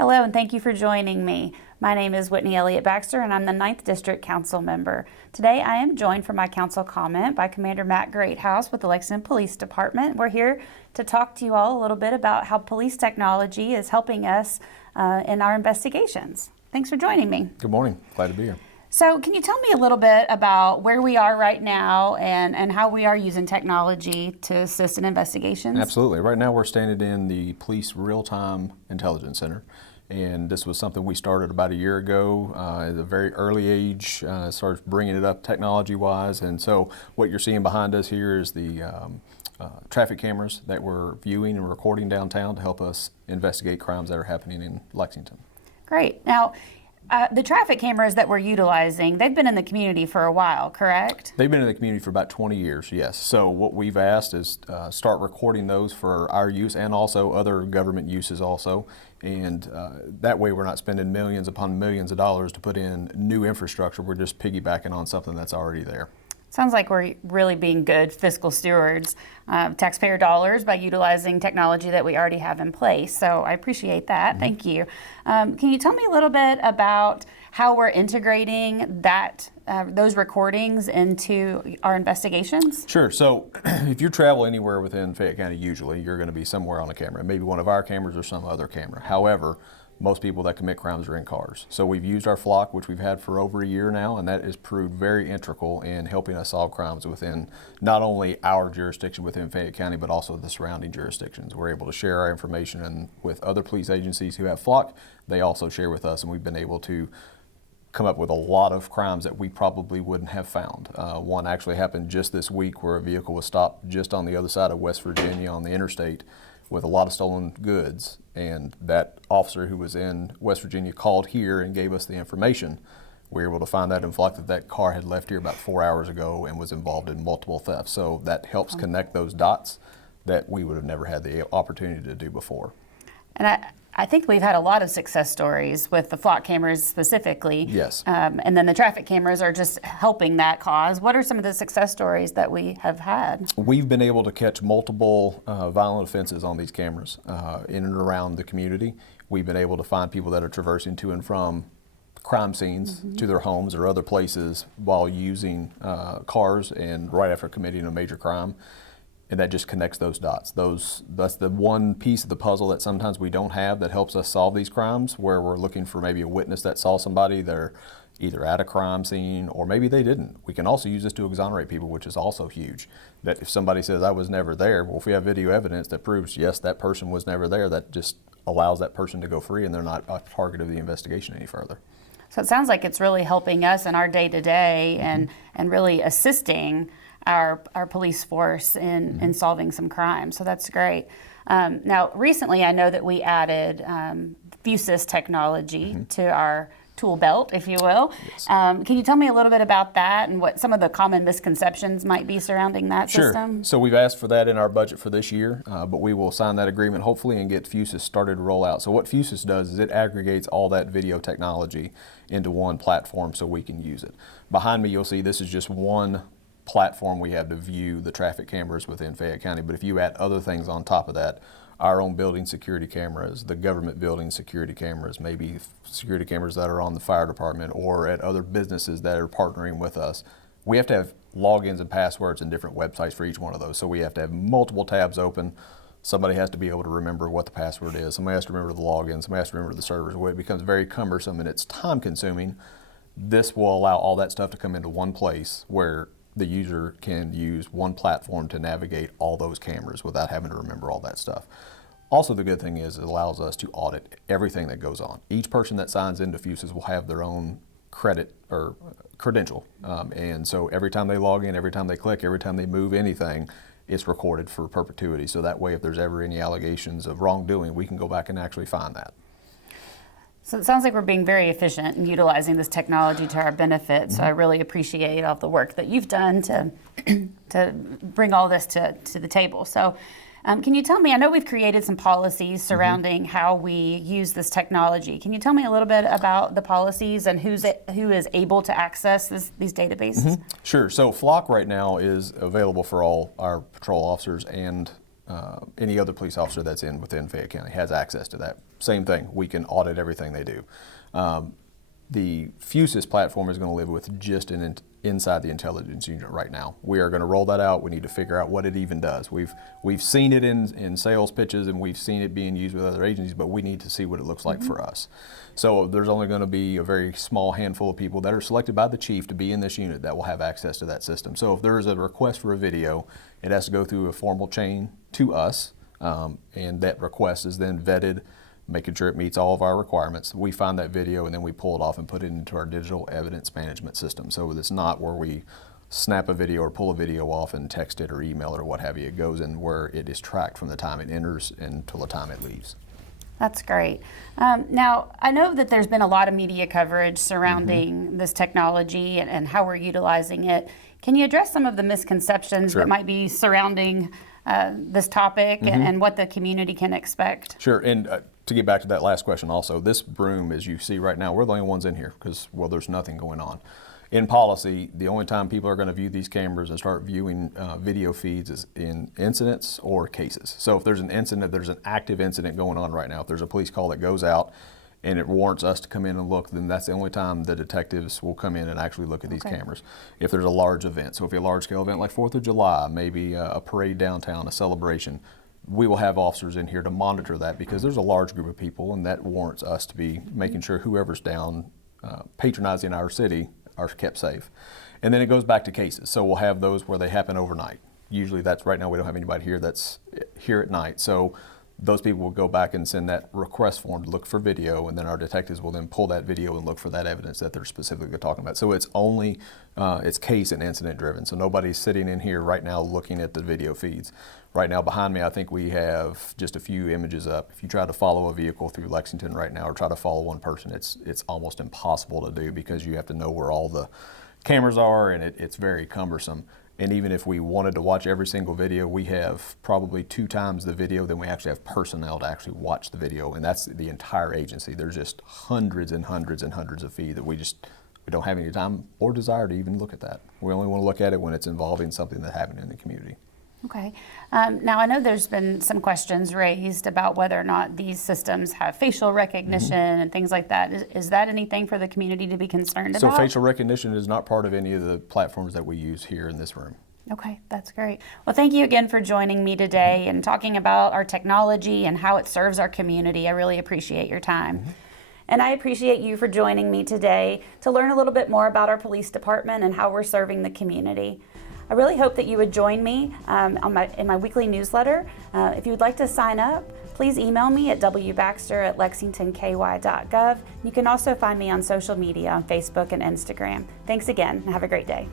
Hello, and thank you for joining me. My name is Whitney Elliott Baxter, and I'm the 9th District Council member. Today, I am joined for my council comment by Commander Matt Greathouse with the Lexington Police Department. We're here to talk to you all a little bit about how police technology is helping us in our investigations. Thanks for joining me. Good morning. Glad to be here. So can you tell me a little bit about where we are right now and how we are using technology to assist in investigations? Absolutely. Right now we're standing in the Police RealTime Intelligence Center. And this was something we started about a year ago at a very early age, started bringing it up technology-wise. And so what you're seeing behind us here is the traffic cameras that we're viewing and recording downtown to help us investigate crimes that are happening in Lexington. Great. Now, the traffic cameras that we're utilizing, they've been in the community for a while, correct? They've been in the community for about 20 years, yes. So what we've asked is start recording those for our use and also other government uses also. And that way we're not spending millions upon millions of dollars to put in new infrastructure. We're just piggybacking on something that's already there. Sounds like we're really being good fiscal stewards of taxpayer dollars by utilizing technology that we already have in place. So I appreciate that. Mm-hmm. Thank you. Can you tell me a little bit about how we're integrating those recordings into our investigations? Sure. So if you travel anywhere within Fayette County, usually you're going to be somewhere on a camera, maybe one of our cameras or some other camera. However, most people that commit crimes are in cars. So we've used our flock, which we've had for over a year now, and that has proved very integral in helping us solve crimes within not only our jurisdiction within Fayette County, but also the surrounding jurisdictions. We're able to share our information and with other police agencies who have flock, they also share with us, and we've been able to come up with a lot of crimes that we probably wouldn't have found. One actually happened just this week where a vehicle was stopped just on the other side of West Virginia on the interstate with a lot of stolen goods, and that officer who was in West Virginia called here and gave us the information. We were able to find that in fact that car had left here about 4 hours ago and was involved in multiple thefts. So that helps connect those dots that we would have never had the opportunity to do before. And I think we've had a lot of success stories with the flock cameras specifically. Yes. And then the traffic cameras are just helping that cause. What are some of the success stories that we have had? We've been able to catch multiple violent offenses on these cameras in and around the community. We've been able to find people that are traversing to and from crime scenes to their homes or other places while using cars and right after committing a major crime. And that just connects those dots. That's the one piece of the puzzle that sometimes we don't have that helps us solve these crimes, where we're looking for maybe a witness that saw somebody that are either at a crime scene or maybe they didn't. We can also use this to exonerate people, which is also huge. That if somebody says, I was never there, well, if we have video evidence that proves, yes, that person was never there, that just allows that person to go free and they're not a target of the investigation any further. So it sounds like it's really helping us in our day-to-day and really assisting our police force in solving some crimes. So that's great. Now, recently I know that we added Fusus technology to our tool belt, if you will. Yes. Can you tell me a little bit about that and what some of the common misconceptions might be surrounding that system? Sure. So we've asked for that in our budget for this year, but we will sign that agreement hopefully and get Fusus started to roll out. So what Fusus does is it aggregates all that video technology into one platform so we can use it. Behind me you'll see this is just one platform we have to view the traffic cameras within Fayette County, but if you add other things on top of that, our own building security cameras, the government building security cameras, maybe security cameras that are on the fire department or at other businesses that are partnering with us, we have to have logins and passwords and different websites for each one of those. So we have to have multiple tabs open. Somebody has to be able to remember what the password is. Somebody has to remember the login. Somebody has to remember the servers. Well, it becomes very cumbersome and it's time consuming. This will allow all that stuff to come into one place where the user can use one platform to navigate all those cameras without having to remember all that stuff. Also, the good thing is it allows us to audit everything that goes on. Each person that signs into Fusus will have their own credit or credential. And so every time they log in, every time they click, every time they move anything, it's recorded for perpetuity. So that way, if there's ever any allegations of wrongdoing, we can go back and actually find that. So it sounds like we're being very efficient in utilizing this technology to our benefit. So I really appreciate all the work that you've done to bring all this to the table. So can you tell me, I know we've created some policies surrounding how we use this technology. Can you tell me a little bit about the policies and who is able to access these databases? Sure. So Flock right now is available for all our patrol officers and any other police officer that's within Fayette County has access to that. Same thing, we can audit everything they do. The Fusus platform is going to live with just inside the intelligence unit right now. We are going to roll that out. We need to figure out what it even does. We've seen it in sales pitches and we've seen it being used with other agencies, but we need to see what it looks like for us. So there's only going to be a very small handful of people that are selected by the chief to be in this unit that will have access to that system. So if there is a request for a video, it has to go through a formal chain to us, and that request is then vetted, making sure it meets all of our requirements. We find that video and then we pull it off and put it into our digital evidence management system. So it's not where we snap a video or pull a video off and text it or email it or what have you. It goes in where it is tracked from the time it enters until the time it leaves. That's great. Now, I know that there's been a lot of media coverage surrounding this technology and how we're utilizing it. Can you address some of the misconceptions that might be surrounding this topic and what the community can expect? Sure, and to get back to that last question also, this room, as you see right now, we're the only ones in here because, well, there's nothing going on. In policy, the only time people are going to view these cameras and start viewing video feeds is in incidents or cases. So if there's an incident, there's an active incident going on right now. If there's a police call that goes out and it warrants us to come in and look, then that's the only time the detectives will come in and actually look at these cameras. If there's a large event, so if a large scale event like 4th of July, maybe a parade downtown, a celebration, we will have officers in here to monitor that because there's a large group of people and that warrants us to be making sure whoever's down patronizing our city are kept safe. And then it goes back to cases. So we'll have those where they happen overnight. Usually that's right now we don't have anybody here that's here at night. So those people will go back and send that request form to look for video, and then our detectives will then pull that video and look for that evidence that they're specifically talking about. So it's only, it's case and incident driven. So nobody's sitting in here right now looking at the video feeds. Right now behind me, I think we have just a few images up. If you try to follow a vehicle through Lexington right now or try to follow one person, it's almost impossible to do because you have to know where all the cameras are and it's very cumbersome. And even if we wanted to watch every single video, we have probably 2 times the video than we actually have personnel to actually watch the video, and that's the entire agency. There's just hundreds and hundreds and hundreds of feed that we don't have any time or desire to even look at that. We only want to look at it when it's involving something that happened in the community. Okay. Now, I know there's been some questions raised about whether or not these systems have facial recognition and things like that. Is that anything for the community to be concerned about? So facial recognition is not part of any of the platforms that we use here in this room. Okay, that's great. Well, thank you again for joining me today and talking about our technology and how it serves our community. I really appreciate your time. And I appreciate you for joining me today to learn a little bit more about our police department and how we're serving the community. I really hope that you would join me in my weekly newsletter. If you would like to sign up, please email me at wbaxter@lexingtonky.gov. You can also find me on social media on Facebook and Instagram. Thanks again, and have a great day.